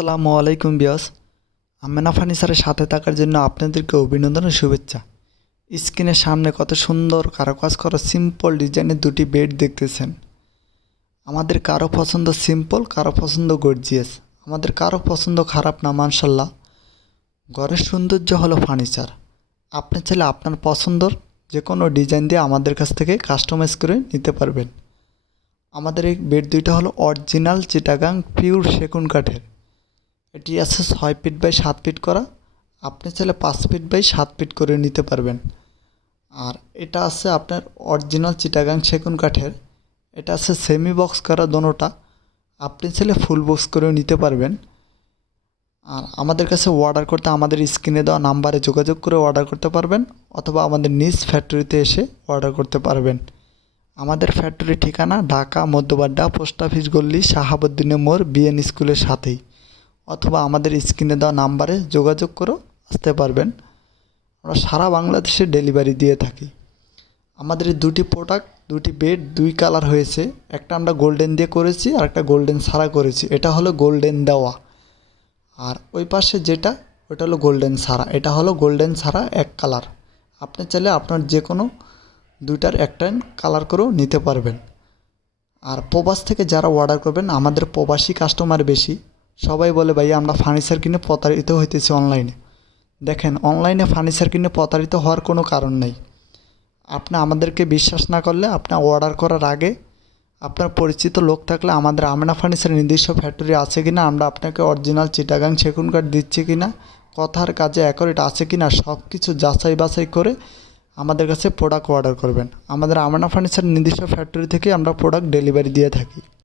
আসসালামু আলাইকুম বিয়স। আমেনা ফার্নিচারের সাথে থাকার জন্য আপনাদেরকে অভিনন্দন ও শুভেচ্ছা। স্ক্রিনের সামনে কত সুন্দর কারুকাজ করা সিম্পল ডিজাইনের দুটি বেড দেখতেছেন। আমাদের কারও পছন্দ সিম্পল কারও পছন্দ গর্জিয়াস আমাদের কারও পছন্দ খারাপ না মানসাল্লাহ ঘরের সৌন্দর্য হলো ফার্নিচার আপনি চাইলে আপনার পছন্দর যে কোনো ডিজাইন দিয়ে আমাদের কাছ থেকে কাস্টমাইজ করে নিতে পারবেন। আমাদের এই বেড দুইটা হলো অরিজিনাল চিটাগাং পিওর সেগুন কাঠের। এটি আছে ছয় ফিট বাই সাত ফিট করা। আপনি চাইলে পাঁচ ফিট বাই সাত ফিট করে নিতে পারবেন। আর এটা আছে আপনার অরিজিনাল চিটাগাং সেগুন কাঠের। এটা আছে সেমি বক্স করা দোনোটা। আপনি চাইলে ফুল বক্স করেও নিতে পারবেন। আর আমাদের কাছে অর্ডার করতে আমাদের স্ক্রিনে দেওয়া নাম্বারে যোগাযোগ করে অর্ডার করতে পারবেন, অথবা আমাদের নিজ ফ্যাক্টরিতে এসে অর্ডার করতে পারবেন। আমাদের ফ্যাক্টরি ঠিকানা ঢাকা, মধ্যবাড্ডা, পোস্ট অফিস গল্লি শাহাবুদ্দিনের মোড় বিএন স্কুলের সাথেই। অথবা আমাদের স্ক্রিনে দেওয়া নাম্বারে যোগাযোগ করেও আসতে পারবেন। আমরা সারা বাংলাদেশে ডেলিভারি দিয়ে থাকি। আমাদের দুটি প্রোডাক্ট দুটি বেড দুই কালার হয়েছে। একটা আমরা গোল্ডেন দিয়ে করেছি, আর একটা গোল্ডেন সারা করেছি। এটা হলো গোল্ডেন দেওয়া। আর ওই পাশে যেটা ওটা হলো গোল্ডেন সারা এটা হলো গোল্ডেন সারা এক কালার আপনি চাইলে আপনার যে কোনো দুইটার একটা কালার করেও নিতে পারবেন। আর প্রবাস থেকে যারা অর্ডার করবেন, আমাদের প্রবাসী কাস্টমার বেশি। সবাই বলে ভাই আমরা ফার্নিচার কিনে প্রতারিত হইতেছি অনলাইনে। দেখেন, অনলাইনে ফার্নিচার কিনে প্রতারিত হওয়ার কোনো কারণ নেই। আপনি আমাদেরকে বিশ্বাস না করলে আপনি অর্ডার করার আগে আপনার পরিচিত লোক থাকলে আমাদের আমেনা ফার্নিচার নির্দিষ্ট ফ্যাক্টরি আছে কিনা, আমরা আপনাকে অরিজিনাল চিটাগাং সেগুন কাঠ দিচ্ছি কি না কথার কাজে অ্যাকোরেট আছে কি না সব কিছু যাচাই বাছাই করে আমাদের কাছে প্রোডাক্ট অর্ডার করবেন। আমাদের আমেনা ফার্নিচার নির্দিষ্ট ফ্যাক্টরি থেকে আমরা প্রোডাক্ট ডেলিভারি দিয়ে থাকি।